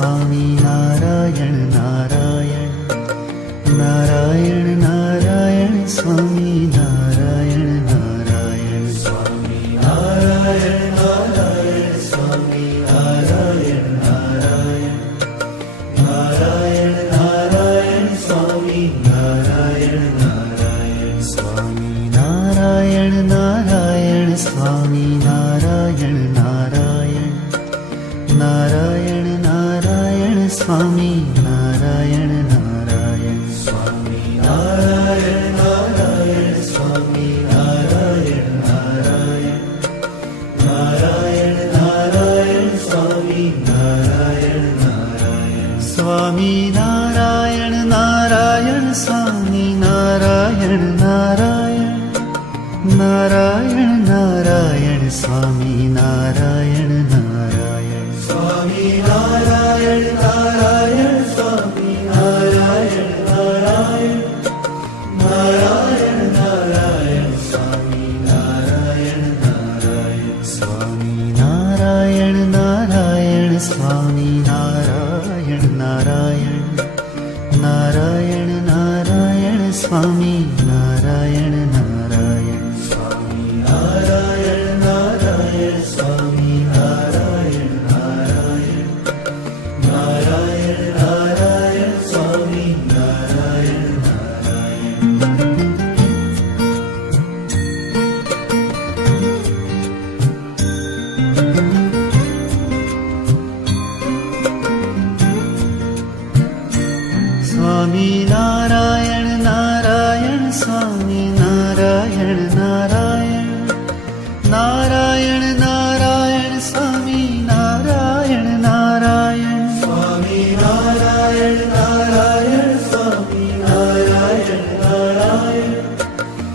Swami Narayan Narayan Narayan Narayan Swami Narayan Narayan Swami Narayan Narayan Swami Narayan Narayan Narayan Narayan Swami Narayan Narayan Swami Narayan Narayan Swami Narayan Narayan Narayan Narayan Swami Narayan Narayan Swami Narayan Narayan Swami Narayan Narayan Narayan Narayan Swami Narayan Narayan Swami Narayan Narayan Swami Narayan Narayan Narayan Narayan Swami Narayan Narayan Swami Narayan Narayan Swami Narayan Narayan Narayan Narayan Swami Narayan Narayan Swami Narayan Narayan Swami Narayan Narayan Narayan Narayan Swami Narayan Narayan Swami Narayan Narayan Swami Narayan Narayan Narayan Narayan Swami Narayan Swami Narayan Narayan Swami Narayan Narayan Narayan Narayan Swami Narayan Narayan Swami Narayan Narayan Swami Narayan Narayan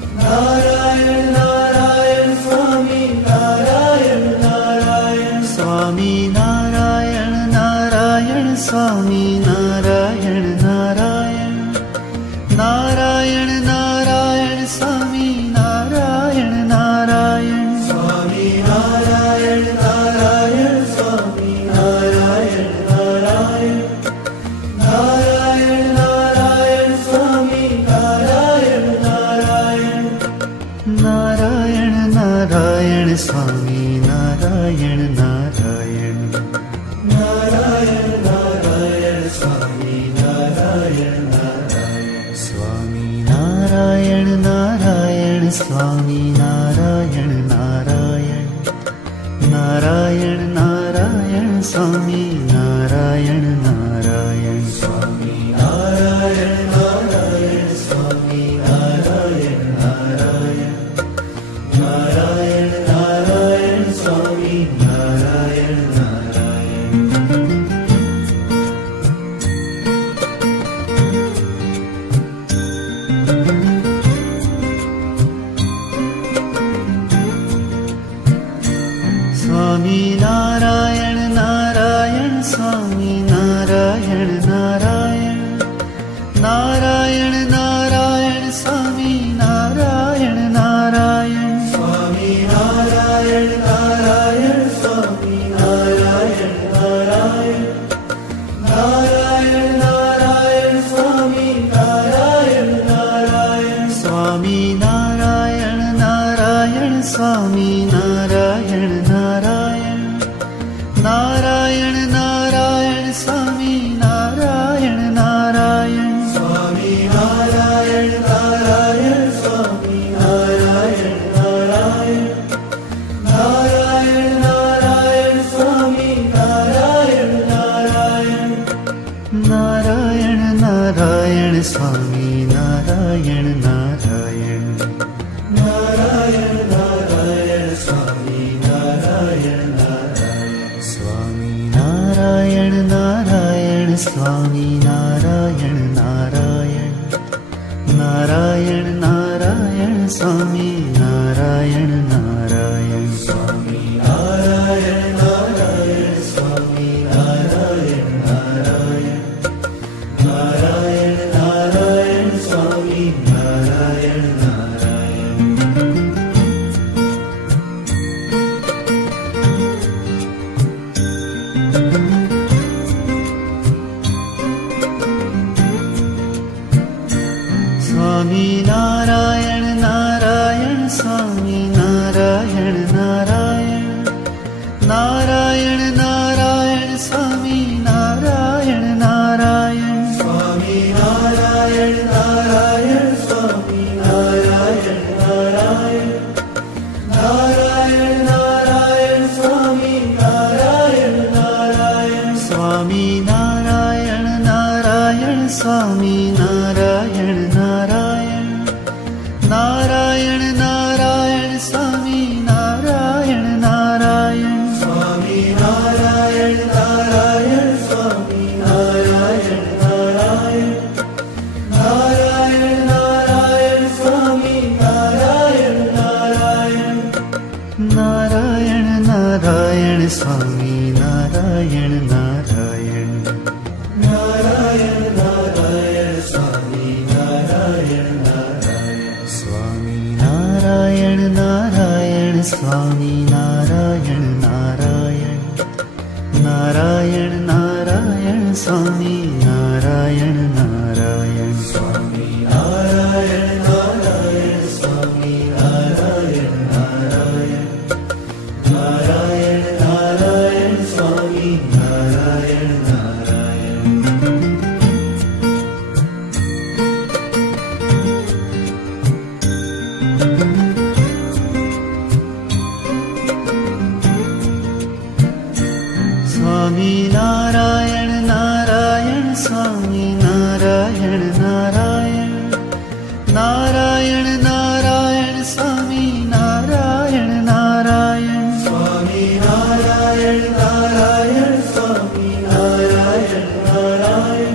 Narayan Narayan Swami Narayan Narayan Swami Narayan Narayan Swami Narayan Narayan Narayan Narayan Swami Narayan Narayan Swami Narayan Narayan Swami Narayan Narayan Narayan Narayan Swami Narayan Narayan Narayan Narayan Swami Narayan Narayan Narayan Narayan Swami Narayan Narayan Swami Narayan Narayan Swami Narayan Narayan Narayan Narayan Swami Narayan Narayan Swami Narayan Narayan Swami Narayan Narayan Narayan Narayan Swami Narayan Narayan Swami Narayan Narayan Swami Narayan Narayan Narayan Narayan Swami Narayan Narayan Swami Narayan Narayan Swami Narayan Narayan Narayan Narayan Swami Narayan Narayan Swami Narayan Narayan Swami Narayan Narayan Narayan Narayan Swami Narayan Narayan Swami Narayan Narayan Swami Narayan Narayan Narayan Narayan Swami Narayan Narayan Narayan Narayan Swami Narayan Narayan Narayan Narayan Swami Narayan Narayan Swami Narayan Narayan Swami Narayan Narayan Narayan Narayan Swami Narayan Narayan Swami Narayan Narayan Swami Narayan Narayan Narayan Narayan Swami Narayan Narayan Swami Narayan Narayan Swami Narayan Narayan Narayan Narayan Swami Narayan Narayan Swami Narayan Narayan Swami Narayan Narayan Narayan Narayan Swami Narayan Narayan Swami Narayan Narayan Swami Narayan Narayan Narayan Narayan Swami Narayan Narayan Swami Narayan Narayan Swami Narayan Narayan Narayan Narayan Swami Narayan Narayan Narayan Narayan Swami Narayan Narayan Narayan Narayan Swami Narayan Narayan Swami Narayan Narayan Swami Narayan Narayan Narayan Narayan Swami Narayan Narayan Swami Narayan Narayan Swami Narayan Narayan Narayan Narayan Swami Narayan Narayan Swami Narayan Narayan Swami Narayan Narayan Narayan Narayan Swami Narayan Narayan Swami Narayan Narayan Swami Narayan Narayan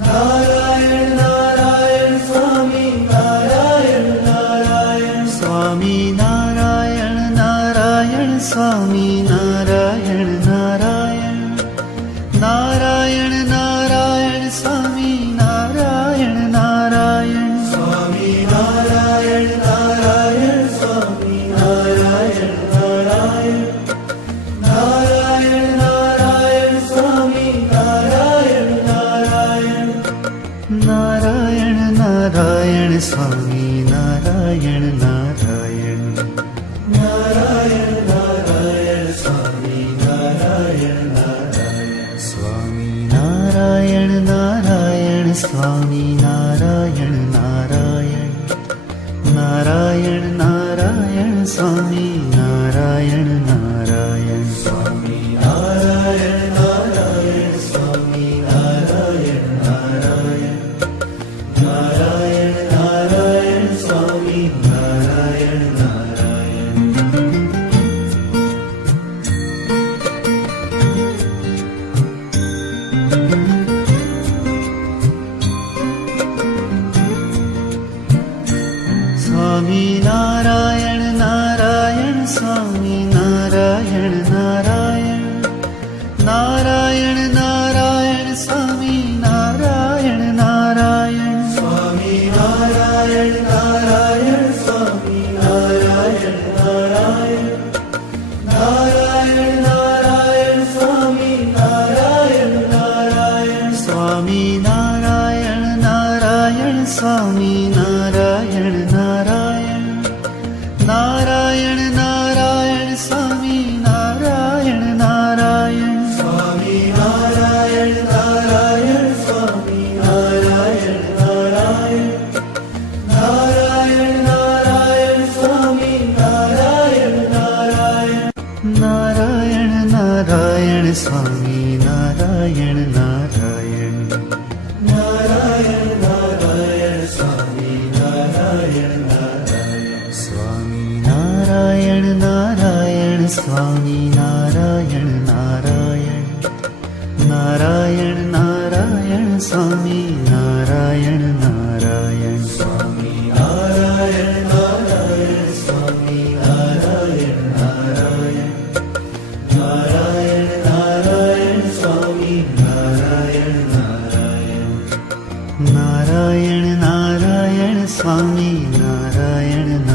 Narayan Narayan Swami Narayan Narayan Swami Narayan Narayan Swami Narayan Narayan Narayan Narayan Swami Narayan Narayan Swami Narayan Narayan Swami Narayan Narayan Narayan Narayan Swami Narayan Narayan Narayan Narayan Swami Narayan Narayan Narayan Narayan Swami Narayan Narayan Swami Narayan Narayan Swami Narayan Narayan Narayan Narayan Swami Narayan Narayan Swami Narayan Narayan Swami Narayan Narayan Narayan Narayan Swami Narayan Narayan Swami Narayan Narayan Swami Narayan Narayan Narayan Narayan Swami Narayan Narayan Swami Narayan Narayan Swami Narayan Narayan Narayan Narayan Swami Narayan Narayan Swami Narayan Narayan Swami Narayan Narayan Narayan Narayan Swami Narayan Narayan Swami Narayan Narayan Swami Narayan Narayan Narayan Narayan Swami Narayan Narayan Narayan Narayan Swami Narayan Narayan Narayan Narayan Swami Narayan Narayan Swami Narayan Narayan Swami Narayan Narayan Narayan Narayan Swami Narayan Narayan Swami Narayan Narayan Swami Narayan Narayan Narayan Narayan Swami Narayan Narayan Narayan Narayan Swami Narayan